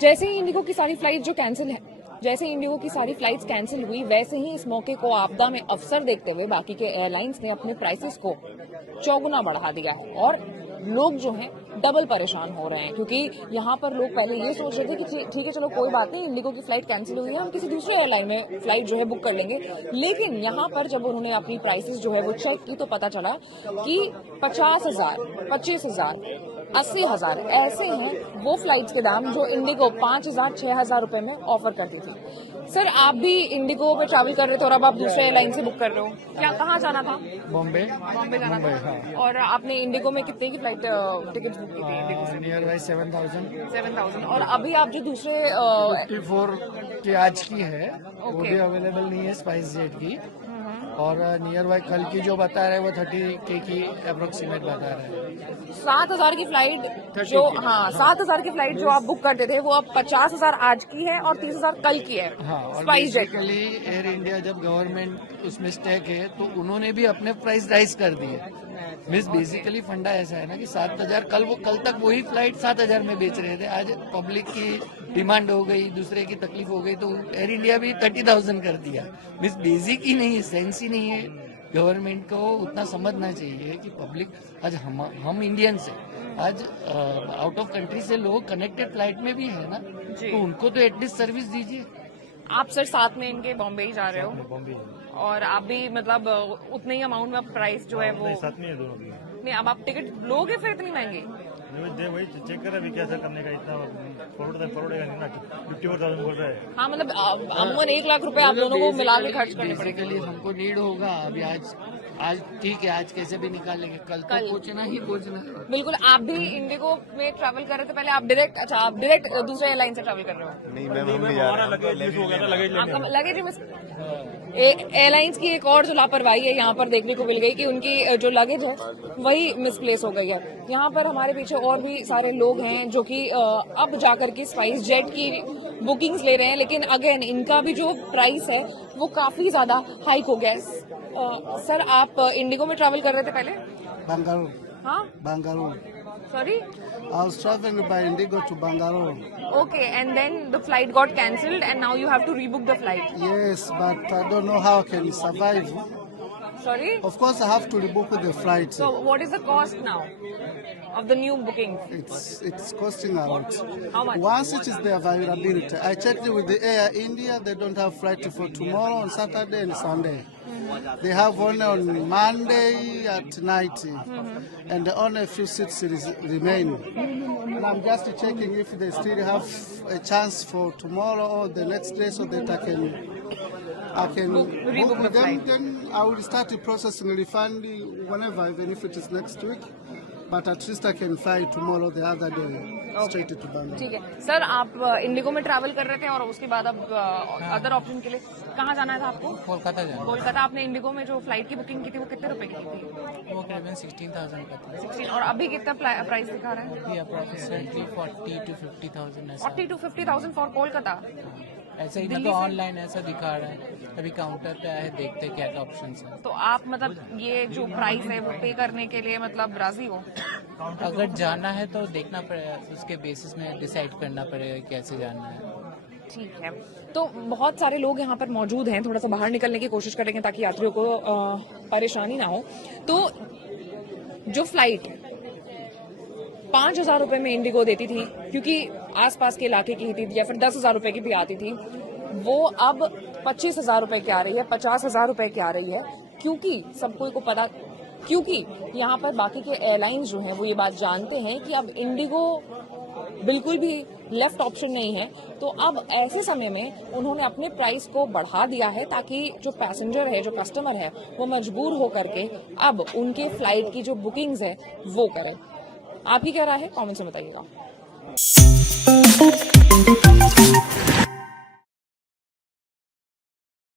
जैसे ही इंडिगो की सारी फ्लाइट जो कैंसिल है, जैसे इंडिगो की सारी फ्लाइट्स कैंसिल हुई, वैसे ही इस मौके को आपदा में अवसर देखते हुए बाकी के एयरलाइंस ने अपने प्राइसेस को चौगुना बढ़ा दिया है और लोग जो हैं डबल परेशान हो रहे हैं, क्योंकि यहाँ पर लोग पहले ये सोच रहे थे कि ठीक है चलो कोई बात नहीं, इंडिगो की फ्लाइट कैंसिल हुई है, हम किसी दूसरे एयरलाइन में फ्लाइट जो है बुक कर लेंगे। लेकिन यहाँ पर जब उन्होंने अपनी प्राइसेस जो है वो चेक की तो पता चला कि 50,000, 25,000, 80,000 ऐसे हैं वो फ्लाइट्स के दाम जो इंडिगो 5,000, 6,000 रुपए में ऑफर करती थी। सर आप भी इंडिगो में ट्रैवल कर रहे थे और अब आप दूसरे एयरलाइन से बुक कर रहे हो, क्या कहाँ जाना था? बॉम्बे जाना था। हाँ। और आपने इंडिगो में कितने की फ्लाइट टिकट बुक की थी? इंडिगो से नियर बाई 7,000 और अभी आप जो दूसरे 54 की आज की है वो भी अवेलेबल नहीं है स्पाइस जेट की। और नियर बाई कल की जो बता रहे हैं वो 30K की अप्रोक्सीमेट बता रहे हैं। 7,000 की फ्लाइट जो 7,000 की फ्लाइट जो आप बुक करते थे वो अब 50,000 आज की है और 30,000 कल की है। हाँ, और spice jet basically air India जब गवर्नमेंट उसमें स्टेक है तो उन्होंने भी अपने प्राइस राइज कर दिए। मीन्स बेसिकली फंडा ऐसा है ना कि 7,000 कल तक वही फ्लाइट 7,000 में बेच रहे थे। आज पब्लिक की डिमांड हो गई, दूसरे की तकलीफ हो गई तो एयर इंडिया भी 30,000 कर दिया। मीन्स बेसिक ही नहीं है, सेंस ही नहीं है। गवर्नमेंट को उतना समझना चाहिए कि पब्लिक आज हम इंडियंस है, आज आउट ऑफ कंट्री से लोग कनेक्टेड फ्लाइट में भी है ना, तो उनको तो एटलीस्ट सर्विस दीजिए। आप सर साथ में इनके बॉम्बे ही जा रहे हो बॉम्बे और आप भी मतलब उतने ही अमाउंट में प्राइस जो है वो साथ में है दोनों की। नहीं, अब आप टिकट लोगे फिर इतनी महंगी? वही चेक कर अभी कैसा करने का, इतना फॉरवर्ड ना 54,000 बोल रहा है। हाँ मतलब अमूमन 1 लाख रुपए आप दोनों को मिला के खर्च करने पड़ेंगे। बेसिकली हमको नीड होगा अभी। आज ठीक है, आज कैसे भी निकाल लेंगे, कल तो पहुंचना ही पहुंचना है। बिल्कुल। आप भी इंडिगो में ट्रैवल कर रहे थे पहले, आप डायरेक्ट दूसरे एयरलाइन से ट्रैवल कर रहे हो? नहीं मैम, हम नहीं जा रहे हैं। लगेज हो गया था, लगेज आपका लगेज मिस एयरलाइंस की एक और जो लापरवाही है यहाँ पर देखने को मिल गई कि उनकी जो लगेज है वही मिसप्लेस हो गई है। यहाँ पर हमारे पीछे और भी सारे लोग हैं जो कि अब जाकर के स्पाइस जेट की बुकिंग्स ले रहे हैं, लेकिन अगेन इनका भी जो प्राइस है वो काफी ज्यादा हाइक हो गया है। सर आप इंडिगो में ट्रैवल कर रहे थे पहले? Bangalore. हाँ, Bangalore. Sorry. I was traveling by Indigo to Bangalore. Okay, and then the flight got cancelled and now you have to rebook the flight. Yes, but I don't know how I can survive. Sorry? Of course, I have to rebook the flight. So what is the cost now of the new booking? It's costing a lot. How much? Once it is the availability, I checked with the Air India. They don't have flight for tomorrow, on Saturday and Sunday. They have only on Monday at night, and only a few seats remain. And I'm just checking if they still have a chance for tomorrow or the next day, so that I can Rebook book the with them. flight. Then I will start the processing refund whenever, even if it is next week. But at least I can fly tomorrow, the other day, straight to Bangalore. ठीक है sir, आप Indigo में travel कर रहे थे और उसके बाद अब अदर ऑप्शन के लिए कहाँ जाना था आपको? कोलकाता जाना। कोलकाता। आपने इंडिगो में जो फ्लाइट की बुकिंग की थी वो कितने रुपए की थी? वो करीबन 16,000 का था। 16। और अभी कितना प्राइस दिखा रहा है? ये अप्रोक्सीमेटली 40 to 50,000 ऐसा। 40 to 50,000 फॉर कोलकाता। ऐसा ही मतलब ऑनलाइन ऐसा दिखा रहा है। अभी काउंटर पे आए, देखते क्या क्या ऑप्शंस हैं। तो आप मतलब ये जो प्राइस है वो पे करने के लिए मतलब राजी हो? अगर जाना है तो देखना पड़ेगा, उसके बेसिस में डिसाइड करना पड़ेगा कैसे जाना है। ठीक है, तो बहुत सारे लोग यहाँ पर मौजूद हैं, थोड़ा सा बाहर निकलने की कोशिश करेंगे ताकि यात्रियों को परेशानी ना हो। तो जो फ्लाइट 5,000 रुपए में इंडिगो देती थी, क्योंकि आसपास के इलाके की ही थी, या फिर 10,000 रुपए की भी आती थी, वो अब 25,000 रुपए की आ रही है, 50,000 रुपए की आ रही है, क्योंकि सबको को पता, क्योंकि यहाँ पर बाकी के एयरलाइंस जो हैं वो ये बात जानते हैं कि अब इंडिगो बिल्कुल भी लेफ्ट ऑप्शन नहीं है। तो अब ऐसे समय में उन्होंने अपने प्राइस को बढ़ा दिया है ताकि जो पैसेंजर है, जो कस्टमर है, वो मजबूर हो करके अब उनके फ्लाइट की जो बुकिंग्स है वो करें। आपकी क्या राय है, कमेंट्स में बताइएगा।